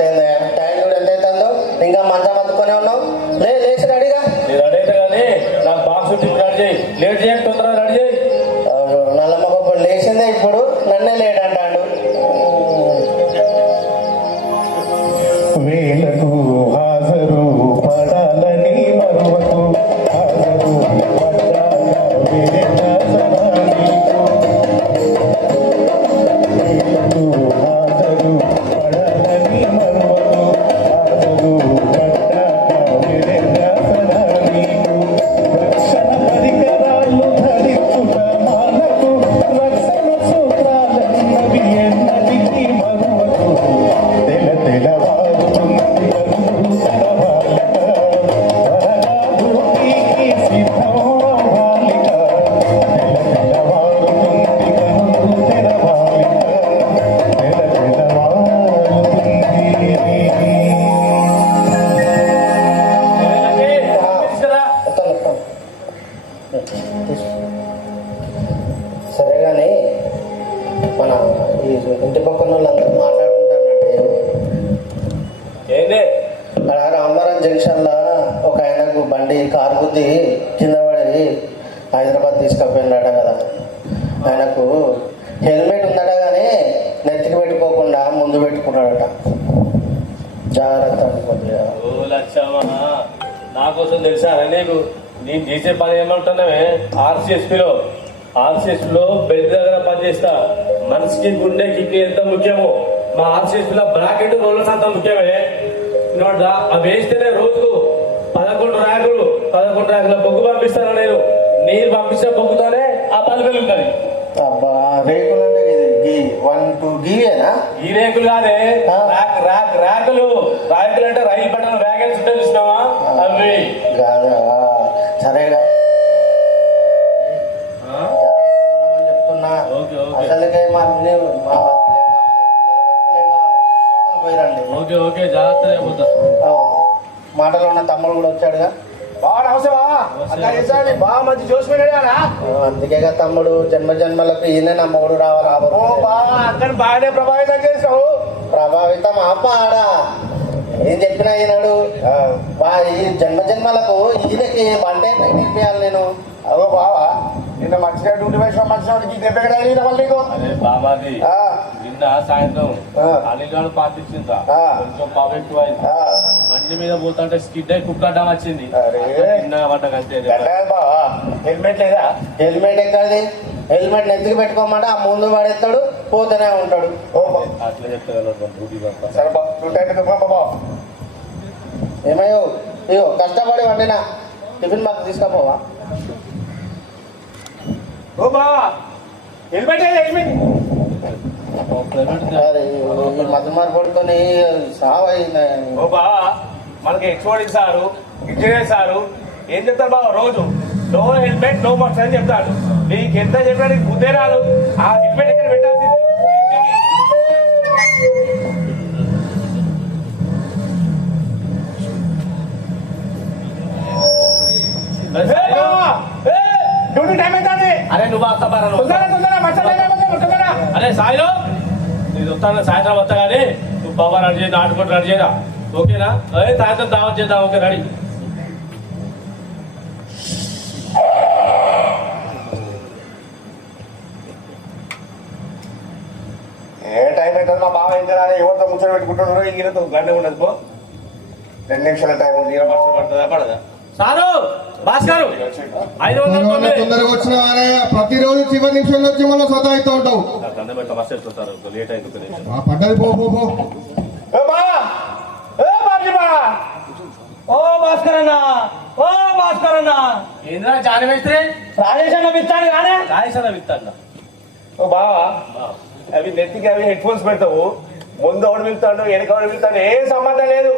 తర్వాత టైం కూడా ఎంత అవుతుందో ఇంకా మంచం అందుకునే ఉన్నావు. లేచి రెడీగా రెడీ అయితే కానీ నాకు బాక్స్ రెడీ చేయి. లేట్ చేయండి, తొందరగా రెడీ చేయి. నల్లమ్మగొప్పడు లేచిందే ఇప్పుడు నన్నే లేట్ అంటాడు. వేలకు హాజరు పడాలని మరువకు హాజరు సరే కానీ మన ఈ ఇంటి పక్కన వాళ్ళందరూ మాట్లాడుకుంటారంటే ఏంది అక్కడ రామవరం జంక్షన్లో ఒక ఆయనకు బండి కారు గుద్ది కింద పడి హైదరాబాద్ తీసుకుపోయినాడ కదా. ఆయనకు హెల్మెట్ ఉందట కానీ నెత్తికి పెట్టుకోకుండా ముందు పెట్టుకున్నాడట. జాగ్రత్త కొద్దిగా. ఓ లక్ష్మా, నా కోసం తెలుసా నీకు? నేను చేసే పని ఏమంటున్నావే? ఆర్సిఎస్పిలో బెడ్ దగ్గర పనిచేస్తా. మనిషికి గుండె కిడ్నీ ఎంత ముఖ్యమో మా ఆర్సిఎస్పిలో బ్రాకెట్ రోలర్స్ అంత ముఖ్యమే. అవి వేస్తేనే రోజుకు 11 ర్యాకుల బొగ్గు పంపిస్తాను నేను. నీరు పంపిస్తే బొగ్గుతోనే ఆ పని వెలుగుతుంది. అబ్బా రేకులు అంటే గీ 1 2 గీవేనా? ఈ రేకులు కాదే, ర్యాకులు అంటే రైలు పట్టిన వ్యాగన్స్ ఉంటే చూసినావా అవి కాదా? సరేగా చెప్తున్నా. అసలుకే మా పోయిరండి. ఓకే జాగ్రత్తగా పోతా. మాటలో ఉన్న తమ్ముడు కూడా వచ్చాడుగా. బాగా మంచి చూసిపోయినా. అందుకేగా తమ్ముడు జన్మ జన్మలకు ఈయన నా మొగుడు రావాలి. అక్కడ బాగానే ప్రభావితం చేసావు. ప్రభావితం ఆపాడా ఏం చెప్పినా ఈనాడు ఈ జన్మ జన్మలకు ఈయనకి వంటే నేర్పియాలి నేను. అదో బావా, నిన్న మంచిగా డ్యూటీ వేసిన మంచి నీకు. అదే బాబాది నిన్న సాయంత్రం అలీగాడు పాటించిందా కొంచెం పవెక్ట్ అయింది. బండి మీద పోతుంటే స్కిడ్ అయి కుక్కడ్డం వచ్చింది. పడ్డకంతే బావా. హెల్మెట్ లేదా? హెల్మెట్ ఎక్కడిది? హెల్మెట్ నెత్తికి పెట్టుకోమంటే ఆ ముందు పడేస్తాడు, పోతూనే ఉంటాడు. అట్లా చెప్తా డ్యూటీ ఏమయ్యో ఇగో కష్టపడి వండినా టిఫిన్ మాకు తీసుకపోవా? ఓ బావా, హెల్మెట్ మధుమార్ పడుకొని సావైంది. ఓ బావా, మనకి ఎక్స్పోర్టింగ్ సారు ఇంజనీర్ సారు ఏం చెప్తారు బావ? రోజు నో హెల్మెట్ నో మర్క్స్ అని చెప్తాడు. నీకు ఎంత చెప్పినా నీకు బుద్ధే రాదు. ఆ హెల్మెట్ ఎక్కడ పెట్టాల్సింది. డ్యూటీ టైం అవుతుంది. అరే నువ్వు అరే సాయిలో నేను వస్తాను, సాయంత్రం వస్తా కానీ నువ్వు బాబా రెడీ చేయి, నాటుకుంటూ రెడీ చేయరా. ఓకేనా? అదే సాయంత్రం దావత్ చేద్దాం. Okay ready. ఏ టైం అవుతుంది మా బావ ఇంకా రాలే. ఎవరితో ముచ్చట పెట్టుకుంటున్నారో ఈయనతో గంట ఉండదు. పో 2 నిమిషాల టైం ఉంది. బస్సు పడుతుందా పడదా? సారు భాస్కర్ 500 తొందరగా వచ్చిన ప్రతిరోజు చివరి నిమిషంలో వచ్చి మనం సతాయిస్తూ ఉంటావు. బస్ వేసుకుంటారు, లేట్ అయింది. పడ్డది పో భాస్కర్ అన్న ఏంద్రా జాని వేస్తే రాజేష్ అన్న విత్తాడు కానీ రాజేష్ అన్న విత్తాడు. ఓ బావా, అవి నెత్తికి అవి హెడ్ ఫోన్స్ పెడతావు. ముందు ఎవడు వెళ్తాడు వెనక ఎవడు వెళ్తాడు ఏం సంబంధం లేదు.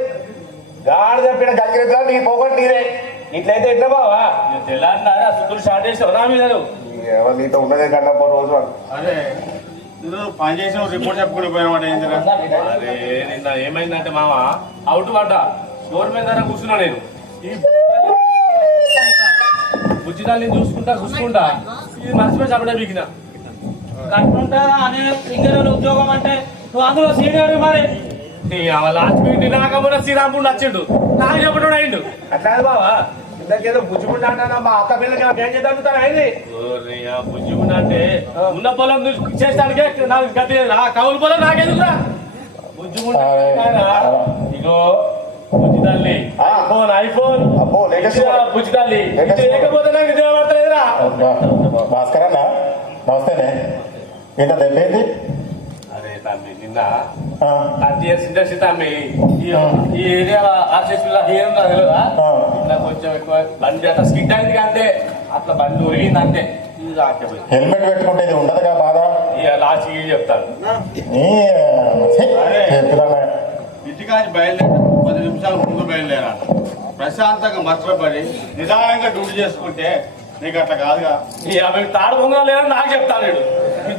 గాడి చెప్పిన గంగిరెద్దులా నీ పోగొట్టు నీరే. ఇట్లయితే ఎట్లా బావా? తెల్లారి సుతులు స్టార్ట్ చేసి నా మీద నీతో ఉన్నదే కన్నప్ప రోజు. అదే పని చేసిన రిపోర్ట్ చెప్పుకుని పోయినమాట. అరే నిన్న ఏమైందంటే మామ అవుట్ పడ్డా ఫ్లోర్ మీద కూర్చున్నా. నేను ఈ బుజ్జిదాన్ని చూసుకుంటా ఇది మర్చిపోయి చెప్పడే బిగిన కట్టుకుంటా అనే సింగర్ ఉద్యోగం అంటే నువ్వు అందులో సీనియర్ మరి లాస్ట్ మీట్ నాకమున్న శ్రీరాముడు నచ్చిండు నాకు చెప్పడం అయిండు. అట్లా బావా ఇంతకేదో బుజ్జిగుండా అంటానా మా అక్క పిల్లలకి నాకు ఏం చేద్దాం అయింది. బుజ్జిగుండ అంటే ఉన్న పొలం చేస్తానికే నాకు గతి కౌలు పొలం నాకెందుకురా బుజ్జిగుండ. ఇగో బుజ్జి తల్లి ఐఫోన్ అబ్బో లేటెస్ట్ బుజ్జి తల్లి లేకపోతే నాకు నిద్ర పడతలేదురా. భాస్కర్ అన్న నమస్తేనే. ఏంటో తెప్పేది? అరే తమ్మి నిన్న 30 years ఇండస్ట్రీ తమ్మి ఈ ఏరియా ఆర్టిస్ట్ హీరో తెలియదా ఇట్లా కొంచెం ఎక్కువ బండి అట్లా స్కిట్ అయింది అంతే, అట్లా బండి ఒరిగింది అంతే. ఇది ఆగిపోయింది. హెల్మెట్ పెట్టుకుంటే ఇది ఉండదుగా బాధ. ఇక లాస్ట్ చెప్తాను. ఇంటికాంచి బయలుదేరి 10 నిమిషాల ముందు బయలుదేరా. ప్రశాంతంగా మర్చిపోయి నిదానంగా డ్యూటీ చేసుకుంటే నీకు అట్లా కాదుగా. ఈ ఆమె తాడు పొంగడం లేదని నాకు చెప్తాను. వీడు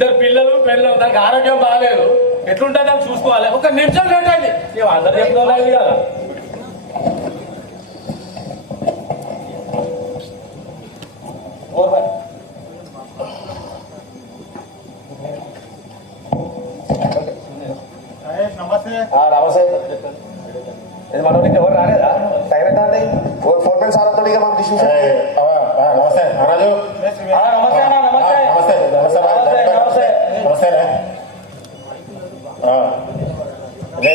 2 పిల్లలు పెళ్ళి దానికి ఆరోగ్యం బాగాలేదు, ఎట్లుంటుంది అని చూసుకోవాలి. ఒక నిమిషం లేటండి ఇక అందరు చెప్తున్నారు కదా. నమస్తే. నమస్తే. ఇది మనోడికి ఎవరు రాలేదా? టైం ఎంత అండి? 4 minutes ఆరతో మనం డిస్కషన్. నమస్తే రాజు. నమస్తే అన్న, నమస్తే. నమస్తే నమస్తే నమస్తే. నమస్తే. అదే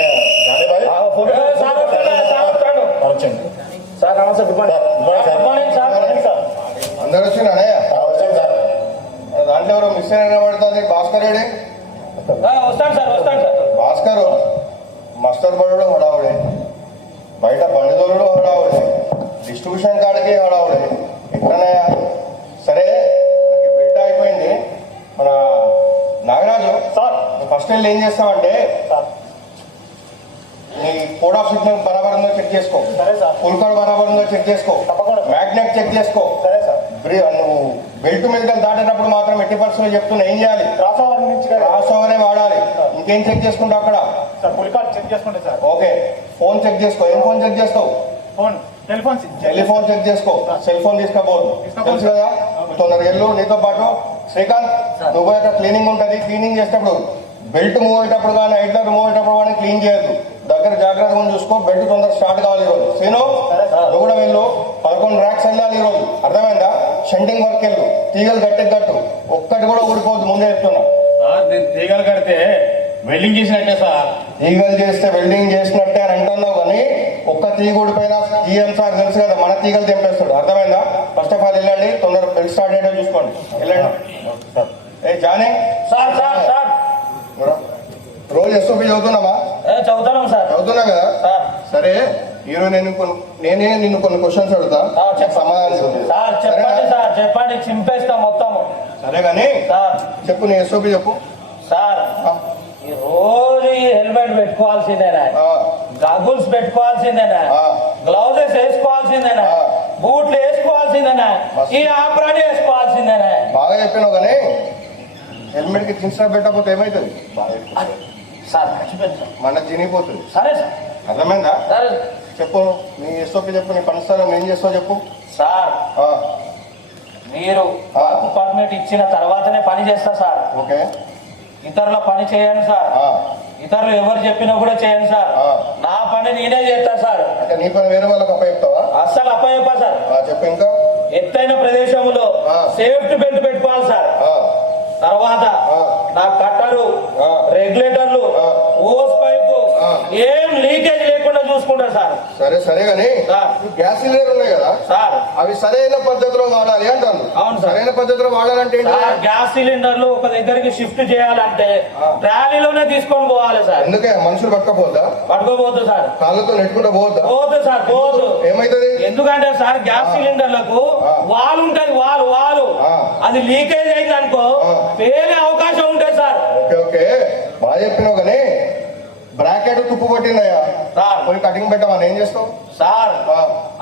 వచ్చింది సార్ నమస్తే. Good morning. అందరు వచ్చిండు అన్నయ్య. వచ్చింది సార్. దాంట్లో ఎవరో మిస్ అయిన పడుతుంది. భాస్కర్ ఏడే? వస్తాను సార్, వస్తాను సార్. భాస్కర్ మస్తర్ పడడు హడావుడే, బయట బండిదోరుడు హడావుడే, డిస్ట్రిబ్యూషన్ కాడికి హడావుడే. ఎక్కడనయ్యా? సరే నాకు బెల్ట్ అయిపోయింది. మన నాగరాజు సార్ ఫస్ట్ వెళ్ళి ఏం చేస్తామంటే నీ కోడ్ ఆఫ్ సిగ్నల్ బరాబర్ ఉందో చెక్ చేసుకో. సరే సార్. ఫుల్ కార్డ్ బరాబర్ ఉందో చెక్ చేసుకో. తప్పకుండా. మ్యాగ్నెట్ చెక్ చేసుకో. సరే సార్. నువ్వు బెల్ట్ మీద దాటినప్పుడు మాత్రం ఎట్టి పరిస్థితుల్లో చెప్తున్నా ఏం చేయాలి? క్రాస్ ఓవర్ నుంచి క్రాస్ ఓవరే వాడాలి. ఇంకేం చెక్ చేసుకుంటావు అక్కడ? సార్ ఫుల్ కార్డ్ చెక్ చేసుకుంటే సార్. ఓకే. ఫోన్ చెక్ చేసుకో. ఏం ఫోన్ చెక్ చేస్తావు? టెలిఫోన్ టెలిఫోన్ చెక్ చేసుకో. సెల్ ఫోన్ తీసుకోబోదు తెలుసు కదా. తొందరగా వెళ్ళు. నీతో పాటు శ్రీకాంత్ నువ్వు అక్కడ క్లీనింగ్ ఉంటుంది. క్లీనింగ్ చేసేటప్పుడు బెల్ట్ మూవ్ అయ్యేటప్పుడు కానీ హైట్లర్ మూవ్ అయ్యేటప్పుడు కానీ క్లీన్ చేయొద్దు. దగ్గర జాగ్రత్తగా చూసుకో. బెల్ట్ తొందరగా స్టార్ట్ కావాలి ఈరోజు. సీను నువ్వు కూడా వెళ్ళు. 11 ర్యాక్స్ వెళ్ళాలి ఈరోజు. అర్థమైందా? షంటింగ్ వర్క్ వెళ్ళు. తీగలు గట్టికి కట్టు. ఒక్కటి కూడా ఊడిపోద్దు. ముందే చెప్తున్నా. సార్ నేను తీగలు కడితే వెల్డింగ్ చేసినట్టే సార్. తీగలు చేస్తే వెల్డింగ్ చేసినట్టే అని అంటున్నావు కానీ ఒక్క తీగ ఊడిపోయినా ఈఎం సార్ తెలుసు కదా, మన తీగలు తెంపేస్తాడు. అర్థమైందా? ఫస్ట్ ఆఫ్ ఆల్ వెళ్ళండి. తొందరగా బెల్ట్ స్టార్ట్ అయ్యేటో చూసుకోండి. వెళ్ళండి. ఏ జానీ సార్ సార్ సార్ రోజు ఎస్ఓపి చదువుతున్నావా? చదువుతాను సార్. చదువుతున్నా కదా. సరే ఈరోజు నేనే నిన్ను కొన్ని క్వశ్చన్స్ అడుగుతా. సమాధానం చెప్పు. సార్ చెప్పండి సార్, చెప్పండి. చింపేస్తా మొత్తము. సరే కానీ సార్ చెప్పు. నీ ఎస్ఓపి చెప్పు. సార్ ఈ రోజు ఈ హెల్మెట్ పెట్టుకోవాల్సిందేనా, గగుల్స్ పెట్టుకోవాల్సిందేనా, గ్లౌజెస్ వేసుకోవాల్సిందేనా, బూట్లు వేసుకోవాల్సిందేనా, ఈ ఆపరాన్ని వేసుకోవాల్సిందేనా? బాగా చెప్పినావు కానీ హెల్మెట్ కి చిన్న పెట్టకపోతే ఏమవుతుంది? సార్ మర్చిపోయింది సార్. మన చినిగిపోతుంది. సరే సార్. అర్థమైందా? సరే చెప్పు. నీ ఎస్ఓపి చెప్పు. నీ పని స్థలం ఏం చేస్తావు చెప్పు. సార్ మీరు పర్మిట్ ఇచ్చిన తర్వాతనే పని చేస్తా సార్. ఓకే. ఇతరుల పని చేయండి సార్. ఇతరులు ఎవరు చెప్పినా కూడా చేయండి సార్. నా పని నేనే చేస్తా సార్. అంటే నీ పని వేరే వాళ్ళకి అప్పచెప్తావా? అస్సలు అప్పయ్యప్ప సార్. చెప్పు ఇంకా. ఎత్తైన ప్రదేశంలో సేఫ్టీ బెల్ట్ పెట్టుకోవాలి సార్. తర్వాత నా కట్టలు, రెగ్యులేటర్లు, ఓస్ పైపు ఏం లీకేజ్ లేకుండా చూసుకుంటా సార్. సరే సరే కానీ గ్యాస్ సిలిండర్ ఉన్నాయి కదా సార్, అవి సరైన పద్ధతిలో వాడాలి అంటాను. అవును సార్. సరైన పద్ధతిలో వాడాలంటే గ్యాస్ సిలిండర్లు ఒక దగ్గరికి షిఫ్ట్ చేయాలంటే ట్రాలీలోనే తీసుకొని పోవాలి సార్. ఎందుకే మనుషులు పట్టుకపోద్దా? పట్టుకోపోద్దు సార్. కాళ్ళతో నెట్టుకుంటూ పోవద్దా? పోదు సార్, పోదు. ఏమైతుంది? ఎందుకంటే సార్ గ్యాస్ సిలిండర్లకు వాల్ ఉంటది. వాలు అది లీకేజ్ అయింది అనుకో పేలే అవకాశం ఉంటుంది సార్. ఓకే ఓకే బాగా చెప్పినావు కానీ బ్రాకెట్ తుప్పు పట్టిందయ్యా సార్. పోయి కటింగ్ పెట్టమని ఏం చేస్తావు సార్?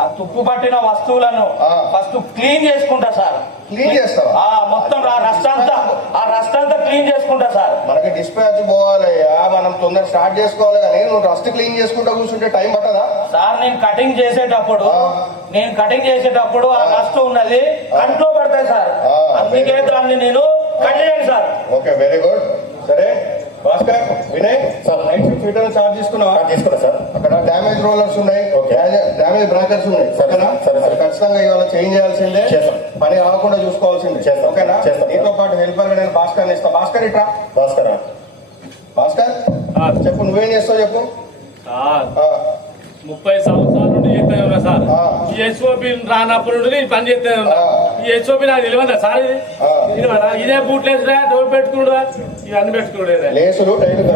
ఆ తుప్పు పట్టిన వస్తువులను ఫస్ట్ క్లీన్ చేసుకుంటా సార్. క్లీన్ చేస్తావా? మొత్తం ఆ రస్ట్ అంతా క్లీన్ చేసుకుంటా సార్. మనకి డిస్పాచ్ పోవాలయ్యా. మనం తొందరగా స్టార్ట్ చేసుకోవాలి కానీ నువ్వు రస్ట్ క్లీన్ చేసుకుంటా కూర్చుంటే టైం పట్టదా? సార్ నేను కటింగ్ చేసేటప్పుడు ఆ రస్ట్ ఉన్నది కంట్లో పడతాయి సార్. అందుకే దాన్ని నేను కట్ చేయండి సార్. Okay very good. సరే Bhaskar Vinay sir. Night shift fitter charge తీసుకున్నావా? తీసుకున్నా సార్. అక్కడ డ్యామేజ్ రోలర్స్ ఉన్నాయి, ఓకే. డ్యామేజ్ బ్రాకెట్స్ ఉన్నాయి, సరే, ఓకేనా? సరే, సరే. అది ఖచ్చితంగా ఇవాళ చేంజ్ చేయాల్సిందే, చేస్తాం. పని కాకుండా చూసుకోవాల్సిందే, చేస్తాం. ఓకేనా? చేస్తాం. నీతో పాటు హెల్పర్ గా నేను భాస్కర్ ఇస్తా. భాస్కర్ ఇట్రా. భాస్కరా భాస్కర్ చెప్పు, నువ్వేం చేస్తావు చెప్పు. సార్ ఆ, 30 సంవత్సరాల నుండి చేస్తాను కదా సార్. ఆ. ఈ హెచ్ఓపి రానప్పటి నుండి నేను పని చేస్తాను. ఆ. ఈ హెచ్ఓపి నాకు తెలియదా సార్? ఇది ఆ. తెలియదా? ఇదే బూట్లేసురా, డోర్ పెట్టుకున్నాడా, ఇవన్నీ పెట్టుకున్నాడే. లేసులు టైట్ గా,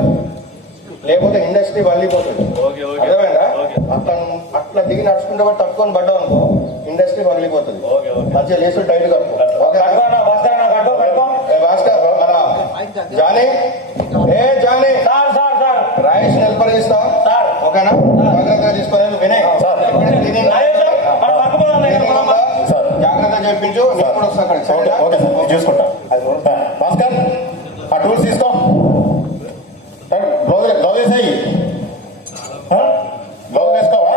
లేకపోతే ఇండస్ట్రీ వల్లిపోతుంది. Okay, okay. అర్థమైందా? ఓకే. అట్లా దిగి నడుచుకుంటే కూడా తట్టుకొని పడ్డావు అనుకో, ఇండస్ట్రీ వల్లిపోతుంది. Okay, okay. మంచిగా లేసులు టైట్ కట్టుకో, ఓకేనా? ఏ భాస్కర్ మన జానీ, ఏ జానీ, రాయేష్ హెల్పర్ ఇస్తా, ఓకేనా? జాగ్రత్తగా తీసుకోవాలి. వినయ్ క్లీనింగ్ జాగ్రత్తగా చేయించు, నేను కూడా వస్తా అక్కడికి, ఓకే సరేనా? ఓకే సార్, నేను చూసుకుంటా. భాస్కర్ ఆ టూల్స్ తీసుకో. Gloves వేసాయి, gloves వేసుకోవా?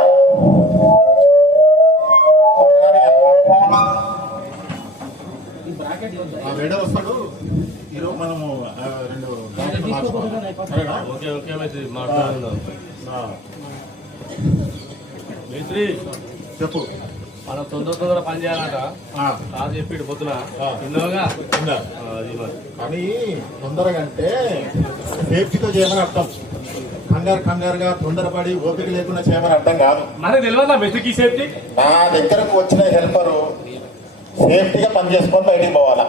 వేడే వస్తాడు ఈరోజు మనము రెండు బ్రాకెట్లు మార్చుకోవాలి. సరేనా? ఓకే, ఓకే మేస్త్రి, మాట్లాడుకుందాం. మేస్త్రి, చెప్పు. మనం తొందర పని చేయాలంట. సార్ చెప్పిడు పొద్దున తిన్నావుగా. ఉందా? అది మరి. కానీ తొందరగా అంటే సేఫ్టీతో చేయమని అర్థం. కంగారుగా తొందరపడి ఓపిక లేకుండా చేయమని అర్థం కాదు. మనకు తెలియదా మేస్త్రికి సేఫ్టీ? నా దగ్గరకు వచ్చిన హెల్పరు సేఫ్టీగా పని చేసుకొని బయటికి పోవాలా,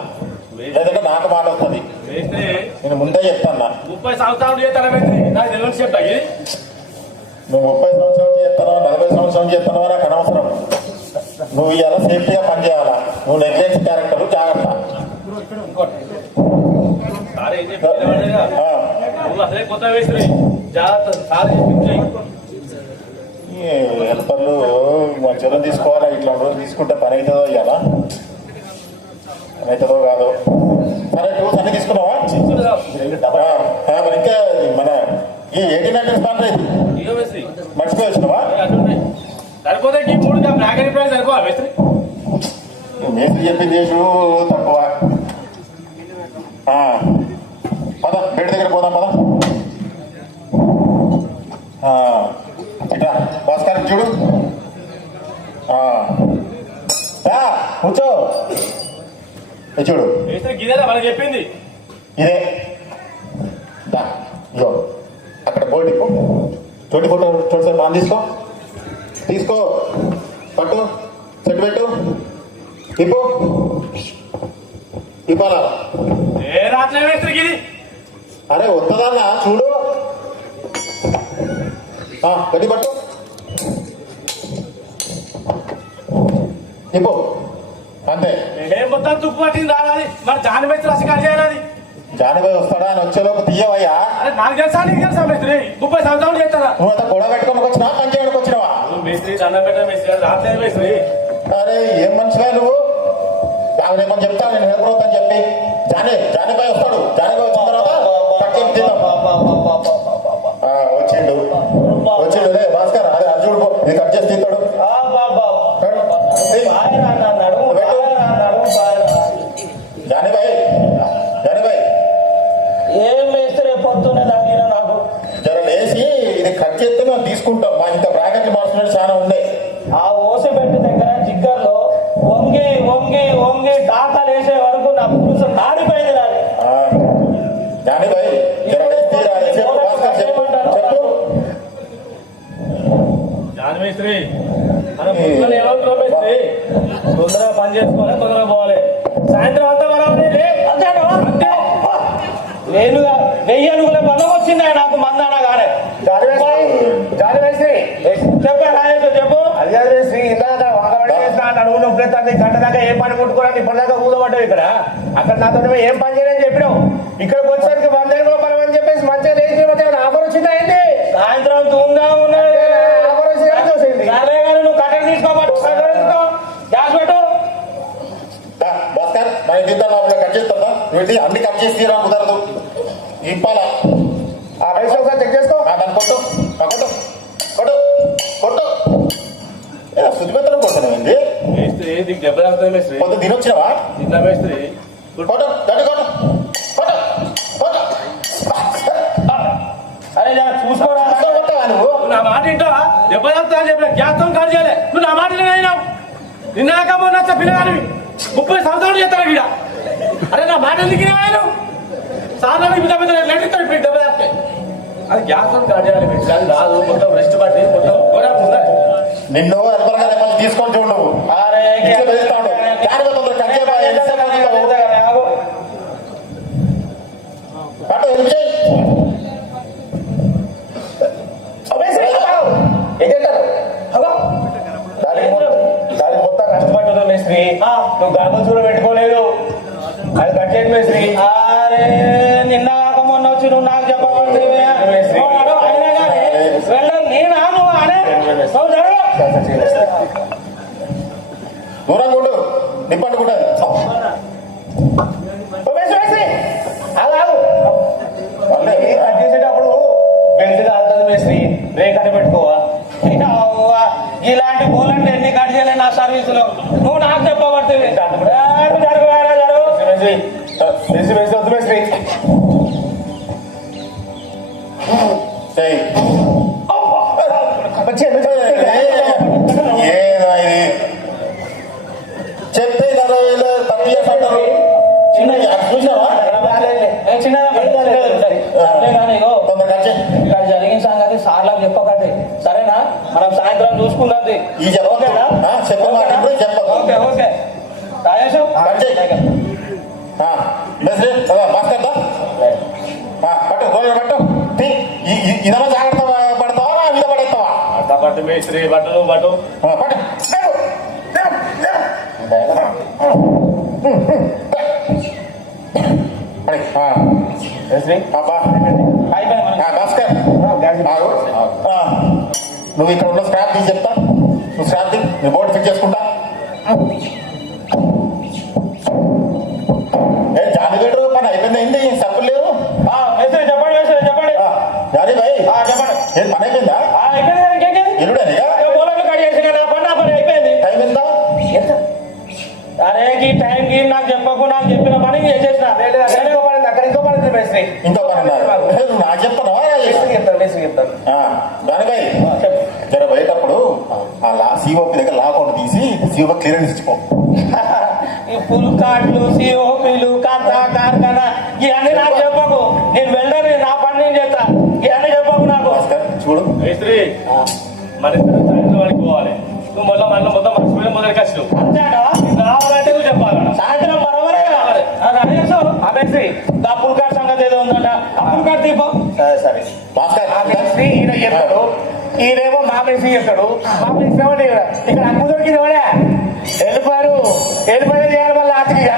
లేదంటే నాకు మాట వస్తుంది. మేస్త్రి నేను ముందే చెప్తాను. 30 సంవత్సరాలు చేస్తాను మేస్త్రి, నాకు తెలియని చెప్తా. ఇది నువ్వు 30 సంవత్సరాలు చేస్తానో 40 సంవత్సరాలు చేస్తానో నాకు అనవసరం. నువ్వు ఇలా సేఫ్టీగా పని చేయాలా. నువ్వు నెగ్లెన్స్ క్యారెక్టర్, జాగ్రత్త. సార్ ఏం చెప్పి ఆ, నువ్వు అసలే కొత్త మేస్త్రి, జాగ్రత్త. సార్ చెప్పింది ఈ హెల్పర్లు మంచిగా తీసుకోవాలా. ఇట్లా రోజు తీసుకుంటే పని అవుతుందో ఇవ్వాలా, పని అవుతుందో కాదు. సరే, టూల్స్ అన్ని తీసుకున్నావా? మరి ఇంకా మన ఈ 1800 స్పాన్సర్ ఇది ఇగో మేస్త్రి, మర్చిపోయి వచ్చినావా? సరిపోతే ఈ 3 బ్లాక్ ప్రైస్ సరిపోవా మేస్త్రి? మేస్త్రి చెప్పింది చేసు తక్కువ. పద బెడ్ దగ్గర పోదాం, పద. ఇట్లా భాస్కర్ చూడు, కూర్చో. ఇది చూడు, మేస్త్రి గిదేనా మనకి చెప్పింది? ఇదే. దా, ఇగో అక్కడ బోర్డు ఇప్పు. 24 పాన్ తీసుకో, తీసుకో, పట్టు, సెట్ పెట్టు, ఇప్పు, ఇప్పాలా. ఏ రాట్లే మేస్త్రికి ఇది? అరే వస్తుందన్నా చూడు, గడ్డి పట్టు, ఇప్పు, అంతే. నేనేం మొత్తం తుప్పు పట్టింది రావాలి, మరి జాని మేస్త్రి రాసి కడిగేయాలి. జానిబాయి వస్తాడా అని వచ్చేలోపు తీయవయ్యా. అరే నాకు తెలుసా, నీకు తెలుసా మేస్త్రి? 30 సంవత్సరాలు చేస్తారా నువ్వు అంతా గొడవ పెట్టుకోనికి వచ్చినా, పని చేయడానికి వచ్చినావా? మేస్త్రి? దండం పెట్ట మేస్త్రి, రాట్లేదు మేస్త్రి. అరే ఏం మనిషివా నువ్వు? ఏమని చెప్తా నేను హెల్ప్ అని చెప్పి. జానిబాయి వస్తాడు, జానిబాయి వచ్చిన తర్వాత కట్టేం తిందాం. వచ్చిండు వచ్చిండు. అదే భాస్కర్, అదే అర్జుడు పో, ఇది కట్ చేసి తింటాడు. జానిబాయి, జానిబాయి ఏం మేస్త్రి పొద్దునే తాగిన నాకు. జర లేచి ఇది కట్ చేస్తే మేము తీసుకుంటాం. మా ఇంత బ్రాకెట్లు మార్చినట్టు చాలా ఉన్నాయి. ఆ ఓసెపెట్టి దగ్గర జిగ్గర్లో వంగి వంగి వంగి డాకాలు వేసే వరకు నా పులుసు నాడిపోయింది నాది. జానిబాయి జర లేచి తీరా. చెప్పు భాస్కర్, చెప్పు చెప్పు. జాని మేస్త్రి, మన పుస్తకాలు ఏమవుతున్నావు మేస్త్రి? తొందరగా పని చేసుకోవాలి, తొందరగా పోవాలి. సాయంత్రం అంతా మనం నేను 1000 అడుగుల బలం వచ్చిందా నాకు మందానా గానే. జాని మేస్త్రి చెప్పే రాయేష్ చెప్పు. అదే మేస్త్రి, ఇందాక వంగబడి చేసిన అడుగు నొప్పి గంట దాకా ఏం పని ముట్టుకోవడానికి ఇప్పటిదాకా ఊదబడ్డావు ఇక్కడ. అక్కడ నాతో ఏం పని చేయని చెప్పినావు. ఇక్కడికి వచ్చేసరికి 100 కూడా పని అని చెప్పేసి మంచిగా లేచి మధ్య ఆఫర్ వచ్చిందా ఏంటి? సాయంత్రం తూంగా ఉన్నది. ఆఫర్ వచ్చిందా చూసింది. సరే కానీ నువ్వు కట్టెలు తీసుకోబట్టు, కట్టెలు తీసుకో, గ్యాస్ పెట్టు. భాస్కర్ మన ఇంత లోపల కట్ చేస్తుందా? వెళ్ళి అన్ని కట్ చేసి తీరా, కుదరదు. ఇప్పాలా ఆ పైసలు ఒకసారి చెక్ చేసుకో. దాన్ని కొట్టు, కొట్టు, కొట్టు, కొట్టు. శుద్ధిపత్రం కొడుతున్నాయండి. మేస్త్రి నీకు దెబ్బ తాగుతుంది మేస్త్రి. కొంత తినొచ్చినావా? తిన్నా మేస్త్రి. కొట్టు, గడ్డి కొట్టు, కొట్టు, కొట్టు. చూసుకోరా నువ్వు నువ్వు నా మాట ఏంటో దెబ్బ తగ్గుతా అని చెప్పిన గ్యాస్తో కాదు చేయలే నువ్వు నా మాట అయినావు నిన్నాక మొన్న వచ్చే పిల్లగానివి 30 సంవత్సరాలు చేస్తాను ఇక్కడ అరే నా మాట ఎందుకు ఆయన సాధారణ పెద్ద పెద్ద లెటర్ ఇప్పుడు దెబ్బ తగ్గితే అది గ్యాస్తో కాదు చేయాలి మీరు అది రాదు మొత్తం రెస్ట్ పట్టి మొత్తం ఘోరంగా ఉన్నది నిన్ను అనుకూలంగా రేపు తీసుకొని చూడు నువ్వు అరే ఇట్లా పెరుగుతాడు దాని వల్ల తొందర కట్ చేయబోయే పట్టు ఏం చేయి దానికి మొత్తం కష్టపడుతుంది మేస్త్రి నువ్వు గాగల్స్ కూడా పెట్టుకోలేదు అది కట్టేయండి మేస్త్రి అరే నిన్న కాక మొన్న వచ్చి నువ్వు నాకు చెప్పబడుతుంది నేనా నువ్వు అనే దూరంగా ఉండు నిప్పండి కూడా కట్ చేసేటప్పుడు బెల్ట్ కాలుతుంది మేస్త్రి బ్రేక్ అని పెట్టుకోవా ఇలాంటి పూలంటే ఎన్ని కట్ చేయలే నా సర్వీసులో నువ్వు నాకు చెప్పబడుతుంది మేస్త్రి మేస్త్రి వద్దు మేస్త్రి చెయ్యి చెప్తే కదా తప్పు చేస్తారు చిన్న చూసినావా తొందర కట్ చేయి ఇక్కడ జరిగిన సంగతి సార్లకు చెప్పకండి సరేనా మనం సాయంత్రం చూసుకుందాం ఈ చెప్పనా చెప్పమాట ఇప్పుడు చెప్పదు ఓకే ఓకే రాజేష్ కట్ చేయి మేస్త్రి భాస్కర్ పట్టు గోళ్ళు పట్టు ఇదమ్మా జాగ్రత్త పడతావా మీద పడేస్తావా అంత పట్టు మేస్త్రి బట్టలు పట్టు పట్టు మేస్త్రి భాస్కర్ నువ్వు ఇక్కడ ఉన్న స్క్రాప్ తీసి చెప్తా నువ్వు స్క్రాప్ తీ నీ బోర్డు ఫిట్ చేసుకుంటా జాలిగడ్డ పని అయిపోయింది సబ్బులు లేవు మేస్త్రి చెప్పండి మేస్త్రి చెప్పండి జాలి భాయ్ చెప్పండి ఏం పని అయిపోయిందా అయిపోయింది ఎల్లుడేనిగా కట్ చేసిన నా పని అయిపోయింది టైం ఎంత అరే ఈ టైంకి నాకు చెప్పకు నాకు చెప్పిన పని చేసేసిన అక్కడ ఇంకో పడింది మేస్త్రి ఇంకో పని ఉన్నారు నువ్వు నాకు చెప్తావా మేస్త్రి చెప్తాను దానిపై జర పోయేటప్పుడు ఆ సిఓపి దగ్గర లాకౌట్ తీసి సిఓపి క్లియరెన్స్ ఇచ్చిపో ఈ ఫుల్ కార్డులు సిఓపీలు కార్ఖానా ఇవన్నీ నాకు చెప్పకు నేను వెళ్ళను నా పని నేను చేస్తా ఇవన్నీ చెప్పకు నాకు చూడు మేస్త్రి మరి సాయంత్రం వాడికి పోవాలి నువ్వు మళ్ళీ మొత్తం మర్చిపోయిన మొదటి కష్టం అంతేనా రావాలంటే నువ్వు చెప్పాలన్నా సాయంత్రం బరబరే కావాలి మేస్త్రి ఆ ఫుల్ కార్డ్ సంగతి ఏదో ఉందంట ఆ ఫుల్ కార్డ్ దీపం సరే భాస్కర్ మేస్త్రి ఈయన చెప్తాడు ఈయనేమో మా మేస్త్రి చెప్తాడు మా మేస్త్రి ఇక్కడ అమ్ము దొరికింది ఎవడే వెళ్ళిపోయారు చేయాలి మళ్ళీ ఆర్థిక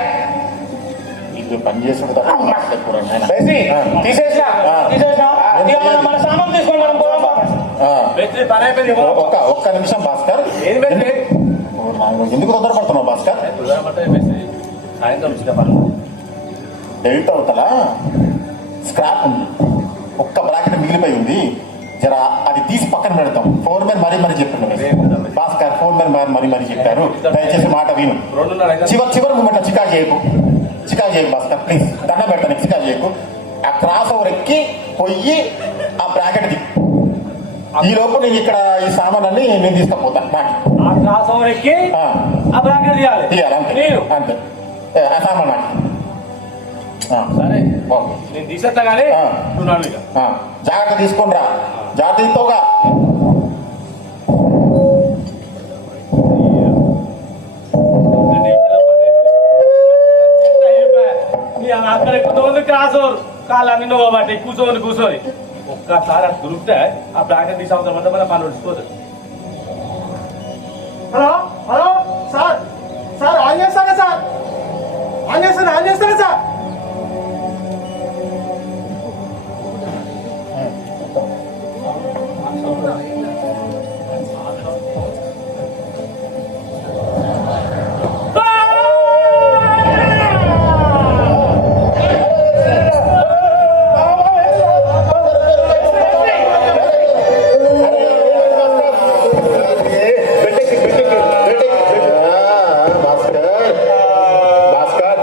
ఇది పని చేసుకుంటా మేస్త్రి తీసేసిన మన సామాన్ తీసుకొని మనం పోదాం మేస్త్రి పని అయిపోయింది ఒక్క నిమిషం భాస్కర్ ఏం మేస్త్రి ఎందుకు తొందరపడుతున్నావు భాస్కర్ మేస్త్రి సాయంత్రం వచ్చిన పని బెల్ట్ అవతల స్క్రాప్ ఉంది ఒక్క బ్రాకెట్ మిగిలిపోయి ఉంది జర అది తీసి పక్కన పెడతాం ఫోన్ మ్యాన్ మరీ చెప్తున్నాను భాస్కర్ ఫోన్ మ్యాన్ మరీ చెప్పారు దయచేసి మాట విను చివరి మూమెంట్ చికాకు చేయకు భాస్కర్ ప్లీజ్ దండం పెడతాను చికాకు చేయకు ఆ క్రాస్ ఓవర్ ఎక్కి పొయ్యి ఆ బ్రాకెట్ ది ఈ లోపు నేను ఇక్కడ ఈ సామాన్ని నేను తీసుకపోతాను నాకు ఆ క్లాస్ ఓవర్ ఎక్కి ఆ బ్రాకెట్ తీయాలి అంతే అంతే ఆ సామాన్ నాకు సరే నేను తీసేస్తా కానీ నువ్వు నాడు ఇక జాగ్రత్త తీసుకొని రా జాగ్రత్త తీసుకోగా అక్కడ కొంతమంది క్రాస్ ఓవర్ కాళ్ళన్నీ నువ్వు బట్టి కూర్చోని ఒక్కసారి అది దొరికితే ఆ బ్రాకెట్ తీసి అవసరం అంటే మన పని నడిచిపోతుంది hello hello sir sir on చేస్తారా సార్ ఆన్ చేస్తారా సార్ భాస్కర్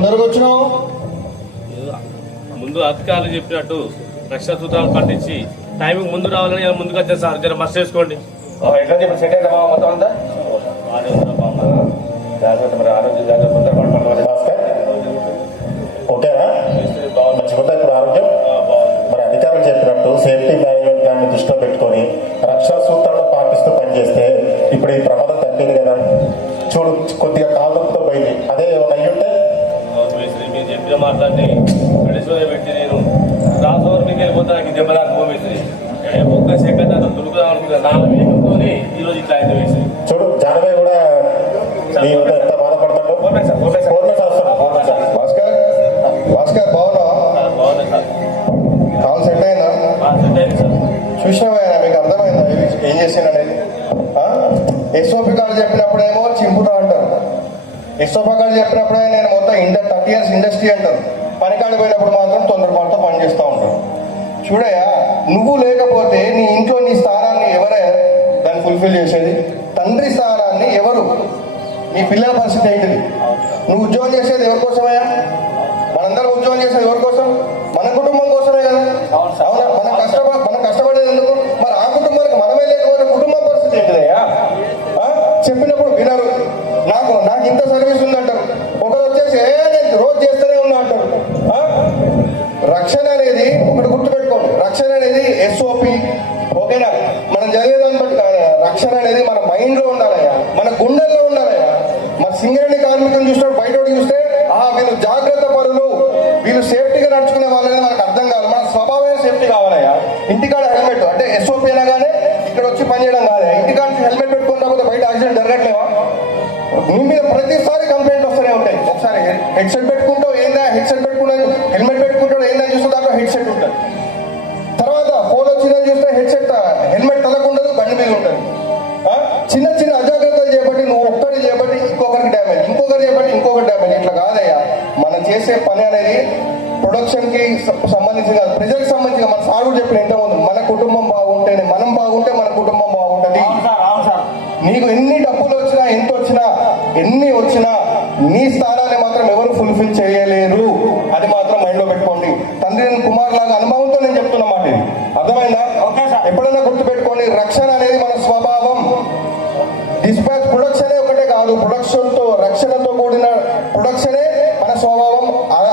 తొందరగా వచ్చినావు? ముందు అధికారులు చెప్పినట్టు రక్షణ సూత్రాలు పట్టించి టైంకి ముందు రావాలని ఇలా ముందుకు వచ్చాను సార్. జర మర్చి చేసుకోండి. ఎట్లా చెప్పి సెట్ అయితే మొత్తం అంతా జాగ్రత్త, మరి ఆరోగ్యం జాగ్రత్త, తొందరపడి పడవాలి. భాస్కర్ ఓకేనా? మంచిగుందా ఇప్పుడు ఆరోగ్యం? మరి అధికారులు చెప్పినట్టు సేఫ్టీ మేనేజ్మెంట్ దాన్ని దృష్టిలో పెట్టుకొని రక్షణ సూత్రాలను పాటిస్తూ పనిచేస్తే ఇప్పుడు ఈ ప్రమాదం తగ్గింది కదా. చూడు కొద్దిగా కాలంతో పోయింది, అదే ఏమైనా అయ్యుంటే మీరు చెప్పిన మాట్లాడి మెడిసిన్ పెట్టి నేను ట్రాన్స్ఫర్ మీకు వెళ్ళిపోతే నాకు దెబ్బ దాకా వేసి ఒక్క సెకండ్ అతను దుడుకుదాం అనుకున్నాను. నా వేగంతో ఈరోజు ఇట్లా అయితే వేసి చూడు జానవే కూడా నీ వద్ద ఎంత బాధపడతాడో. భాస్కర్ భాస్కర్ బాగున్నావా? బాగుంది సార్. కాల్ సెట్ అయిందా? సెట్ అయింది సార్. చూసినావా మీకు అర్థమైందా ఏం చేసాను అనేది? ఎస్ఓపి కార్డు చెప్పినప్పుడేమో చింపుతా అంటారు, ఎస్ఓపి కార్డు చెప్పినప్పుడే నేను మొత్తం 30 years ఇండస్ట్రీ అంటారు. పని కాడి పోయినప్పుడు మాత్రం తొందరపాటుతో పని చేస్తూ ఉంటారు. చూడయ్యా, నువ్వు లేకపోతే నీ ఇంట్లో నీ స్థానాన్ని ఎవరే దాన్ని ఫుల్ఫిల్ చేసేది? తండ్రి స్థానాన్ని ఎవరు? నీ పిల్లల పరిస్థితి ఏంటిది? నువ్వు ఉద్యోగం చేసేది ఎవరి కోసమయ్యా? మనందరం ఉద్యోగం చేసేది ఎవరి కోసం? మన కుటుంబం కోసమే కదా. అవునా? మనం కష్టపడేది ఎందుకు? మరి ఆ కుటుంబానికి మనమే లేకపోతే కుటుంబం పరిస్థితి ఏంటిదయ్యా? చెప్పినప్పుడు వినరు. నాకు ఇంత సర్వీస్ ఉందంటారు. ఒకరు వచ్చేసి నేను రోజు చేస్తూనే ఉన్నా అంటారు. రక్షణ అనేది ఒకటి గుర్తుపెట్టుకోండి, రక్షణ అనేది ఎస్ఓపి. ఓకేనా? మనం చదివేదాన్ని బట్టి రక్షణ అనేది మన మైండ్ లో ఉండాలయ్యా, మన గుండెల్లో ఉండాలయ్యా. మన సింగరేణి కార్మికులను చూసినప్పుడు బయట చూస్తే వీళ్ళు జాగ్రత్త పరులు, వీళ్ళు సేఫ్టీగా నడుచుకునే వాళ్ళని మనకు అర్థం కావాలి. మన స్వభావమే సేఫ్టీ కావాలయ్యా. ఇంటికాడ హెల్మెట్ అంటే ఎస్ఓపి అనగానే ఇక్కడ వచ్చి పనిచేయడం కాదే. ఇంటికాడ హెల్మెట్ పెట్టుకుని రాకపోతే బయట యాక్సిడెంట్ జరగట్లేవా? మీ మీద ప్రతిసారి కంప్లైంట్ వస్తూనే ఉంటాయి. ఒకసారి హెడ్సెట్ పెట్టుకుంటావు ఏందా, హెడ్సెట్ పెట్టుకున్నావు, హెల్మెట్ పెట్టుకుంటావు ఏందని చూస్తే దాంట్లో హెడ్సెట్ ఉంటుంది. తర్వాత ఫోన్ వచ్చిందని చూస్తే హెల్మెట్ తలకుండదు, బండి మీద ఉంటుంది. చిన్న చిన్న అజాగ్రత్తలు చేపట్టి నువ్వు ఒక్కటి చేపట్టి ఇంకొకరికి డ్యామేజ్, ఇంకొకరు చేపట్టి ఇంకొకటి డ్యామేజ్. ఇట్లా కాదయ్యా. మనం చేసే పని అనేది ప్రొడక్షన్ కి సంబంధించి కాదు, ప్రజలకు సంబంధించి. మన సాగు చెప్పిన ఇంతకుముందు మన కుటుంబం బాగుంటేనే, మనం బాగుంటే మన కుటుంబం బాగుంటుంది. నీకు ఎన్ని డబ్బులు వచ్చినా, ఎంత వచ్చినా, ఎన్ని వచ్చినా నీ స్థానాన్ని మాత్రం ఎవరు ఫుల్ఫిల్ చేయలేరు. అది మాత్రం మైండ్ లో పెట్టుకోండి. తండ్రి కుమార్ లాగా అనుభవంతో నేను చెప్తున్న మాట ఇది. అర్థమైందా? ఎప్పుడైనా గుర్తుపెట్టుకోండి, రక్షణ అనేది మన స్వభావం. డిస్పాచ్ ప్రొడక్షనే ఒకటే కాదు, రక్షణతో కూడిన ప్రొడక్షనే మన స్వభావం.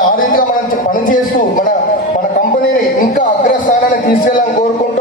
ఆ రీతిగా మనం పనిచేస్తూ మన కంపెనీని ఇంకా అగ్రస్థానాన్ని తీసుకెళ్ళాలని కోరుకుంటూ